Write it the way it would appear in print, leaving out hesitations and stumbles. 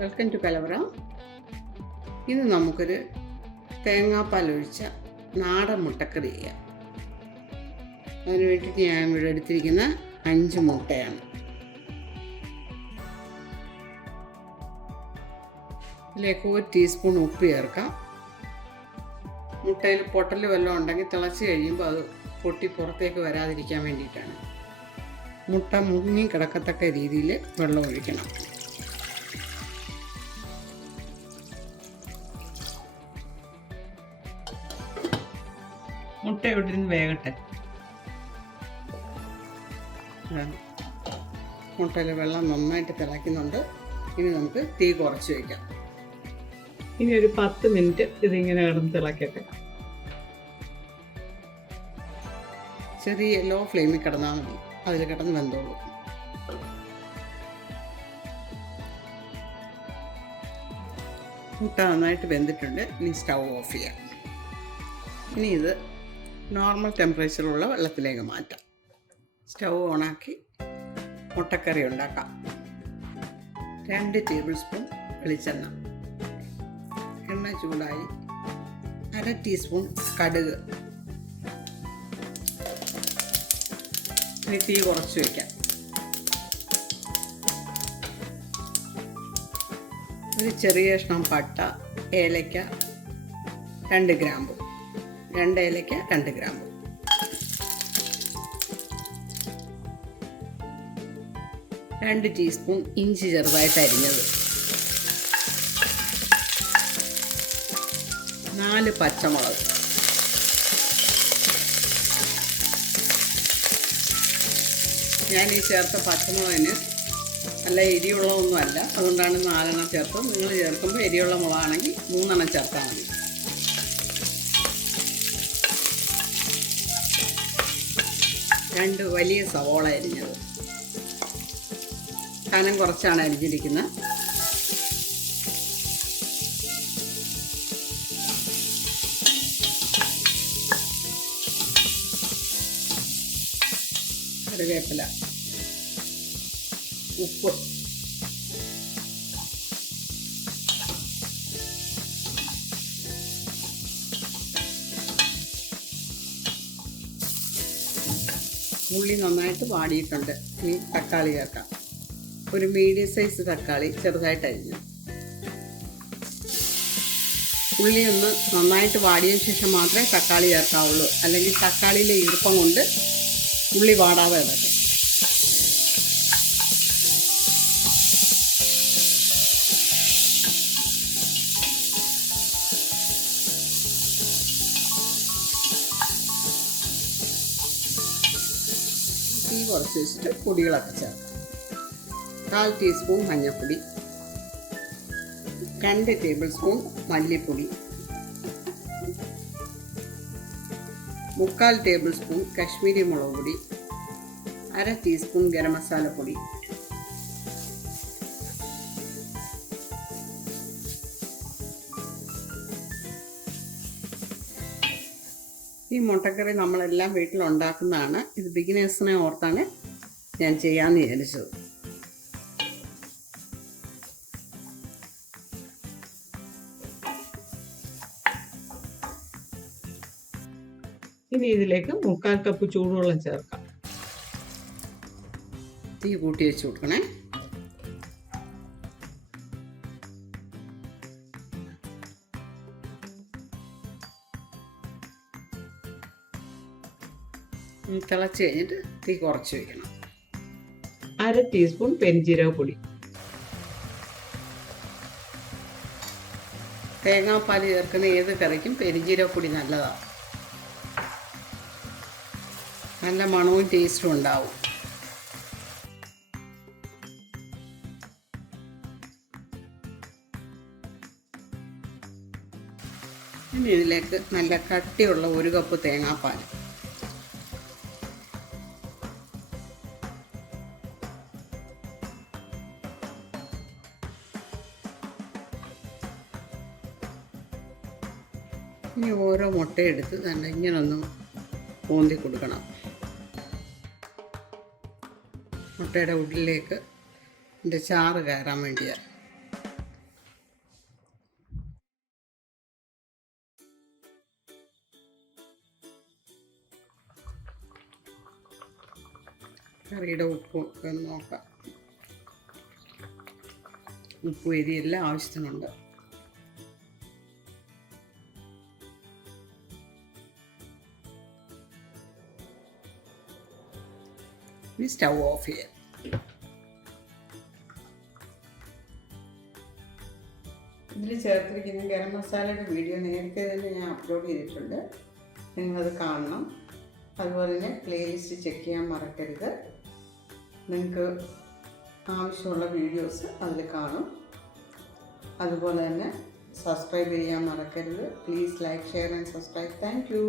Welcome to കലവറ. ഇന്ന് നമുക്കൊരു തേങ്ങാപ്പാൽ ഒഴിച്ച നാടൻ മുട്ടക്കറി ചെയ്യാം. അതിന് വേണ്ടിയിട്ട് ഞാൻ ഇവിടെ എടുത്തിരിക്കുന്ന 5 മുട്ടയാണ്. ഇതിലേക്ക് 1 ടീസ്പൂൺ ഉപ്പ് ചേർക്കാം. മുട്ടയിൽ പൊട്ടൽ വല്ലതും ഉണ്ടെങ്കിൽ തിളച്ച് കഴിയുമ്പോൾ അത് പൊട്ടി പുറത്തേക്ക് വരാതിരിക്കാൻ വേണ്ടിയിട്ടാണ്. മുട്ട മുങ്ങി കിടക്കത്തക്ക രീതിയിൽ വെള്ളം ഒഴിക്കണം. മുട്ട ഇട്ടിരുന്ന് വേകട്ടെ. മുട്ടയിൽ വെള്ളം നന്നായിട്ട് തിളയ്ക്കുന്നുണ്ട്. ഇനി നമുക്ക് തീ കുറച്ച് വയ്ക്കാം. ഇനി ഒരു 10 മിനിറ്റ് ഇതിങ്ങനെ കിടന്ന് തിളക്കട്ടെ. ചെറിയ ലോ ഫ്ലെയിമിൽ കിടന്നാൽ മതി, അതിൽ കിടന്ന് വെന്തോളൂ. മുട്ട നന്നായിട്ട് വെന്തിട്ടുണ്ട്. ഇനി സ്റ്റൗ ഓഫ് ചെയ്യാം. ഇനി ഇത് നോർമൽ ടെമ്പറേച്ചറുള്ള വെള്ളത്തിലേക്ക് മാറ്റാം. സ്റ്റൗ ഓണാക്കി മുട്ടക്കറി ഉണ്ടാക്കാം. 2 ടേബിൾ സ്പൂൺ വെളിച്ചെണ്ണ, എണ്ണ ചൂടായി 1/2 ടീസ്പൂൺ കടുക്. തീ കുറച്ച് വയ്ക്കാം. ഒരു ചെറിയ കഷ്ണം പട്ട, ഏലക്ക, 2 ഗ്രാമ്പു, 2 ഏലക്ക 2 ഗ്രാമ്പു. രണ്ട് ടീസ്പൂൺ ഇഞ്ചി ചെറുതായിട്ട് അരിഞ്ഞത്, 4 പച്ചമുളക്, ഞാൻ ഈ ചേർത്ത പച്ചമുളകിന് നല്ല എരിയുള്ളതൊന്നുമല്ല, അതുകൊണ്ടാണ് 4 എണ്ണം ചേർത്തത്. നിങ്ങൾ ചേർക്കുമ്പോൾ എരിയുള്ള മുളകാണെങ്കിൽ 3 എണ്ണം ചേർത്താൽ മതി. രണ്ട് വലിയ സവോള അരിഞ്ഞത്, കനം കുറച്ചാണ് അരിഞ്ഞിരിക്കുന്നത്. കറിവേപ്പില, ഉപ്പ്, ഉള്ളി നന്നായിട്ട് വാടിയിട്ടുണ്ട്. ഇനി തക്കാളി ചേർക്കാം. ഒരു മീഡിയം സൈസ് തക്കാളി ചെറുതായിട്ട് അരിഞ്ഞു. ഉള്ളി ഒന്ന് നന്നായിട്ട് വാടിയതിന് ശേഷം മാത്രമേ തക്കാളി ചേർക്കാവുള്ളൂ, അല്ലെങ്കിൽ തക്കാളിയിലെ ഈർപ്പം കൊണ്ട് ഉള്ളി വാടാതെ കിടക്കും. തീ കുറച്ച് വെച്ചിട്ട് പൊടികളൊക്കെ ചേർക്കാം. 1/4 ടീസ്പൂൺ മഞ്ഞൾപ്പൊടി, 2 ടേബിൾ സ്പൂൺ മല്ലിപ്പൊടി, 3/4 ടേബിൾ സ്പൂൺ കാശ്മീരി മുളക് പൊടി, 1/2 ടീസ്പൂൺ ഗരം മസാലപ്പൊടി, ഈ മുട്ടക്കറി നമ്മളെല്ലാം വീട്ടിലുണ്ടാക്കുന്നതാണ്. ഇത് ബിഗിനേഴ്സിനെ ഓർത്താണ് ഞാൻ ചെയ്യാമെന്ന് വിചാരിച്ചത്. ഇനി ഇതിലേക്ക് 3/4 കപ്പ് ചൂടുവെള്ളം ചേർക്കാം. തീ കൂട്ടി വെച്ച് കൊടുക്കണേ. തിളച്ച് കഴിഞ്ഞിട്ട് തീ കുറച്ച് വയ്ക്കണം. 1/2 ടീസ്പൂൺ പെരുംജീരക പൊടി. തേങ്ങാപ്പാൽ ചേർക്കുന്ന ഏത് കറിക്കും പെരുംജീരകപ്പൊടി നല്ലതാണ്. നല്ല മണവും ടേസ്റ്റും ഉണ്ടാവും. ഇനി ഇതിലേക്ക് നല്ല കട്ടിയുള്ള 1 കപ്പ് തേങ്ങാപ്പാൽ, ഇനി ഓരോ മുട്ടയെടുത്ത് തന്നെ ഇങ്ങനൊന്ന് പൂന്തി കൊടുക്കണം. മുട്ടയുടെ ഉള്ളിലേക്ക് ഇതിൻ്റെ ചാറ് കയറാൻ വേണ്ടിയാണ്. കറിയുടെ ഉപ്പും ഒക്കെ ഒന്ന് നോക്കാം. ഉപ്പും എരിയെല്ലാം ആവശ്യത്തിനുണ്ട്. ഇനി സ്റ്റൗ ഓഫ് ചെയ്യാം. ഇതിൽ ചേർത്തിരിക്കുന്ന ഗരം മസാലയുടെ വീഡിയോ നേരത്തെ തന്നെ ഞാൻ അപ്ലോഡ് ചെയ്തിട്ടുണ്ട്. നിങ്ങളത് കാണണം. അതുപോലെ തന്നെ പ്ലേലിസ്റ്റ് ചെക്ക് ചെയ്യാൻ മറക്കരുത്. നിങ്ങൾക്ക് ആവശ്യമുള്ള വീഡിയോസ് അതിൽ കാണും. അതുപോലെ തന്നെ സബ്സ്ക്രൈബ് ചെയ്യാൻ മറക്കരുത്. Please like, share and subscribe. Thank you.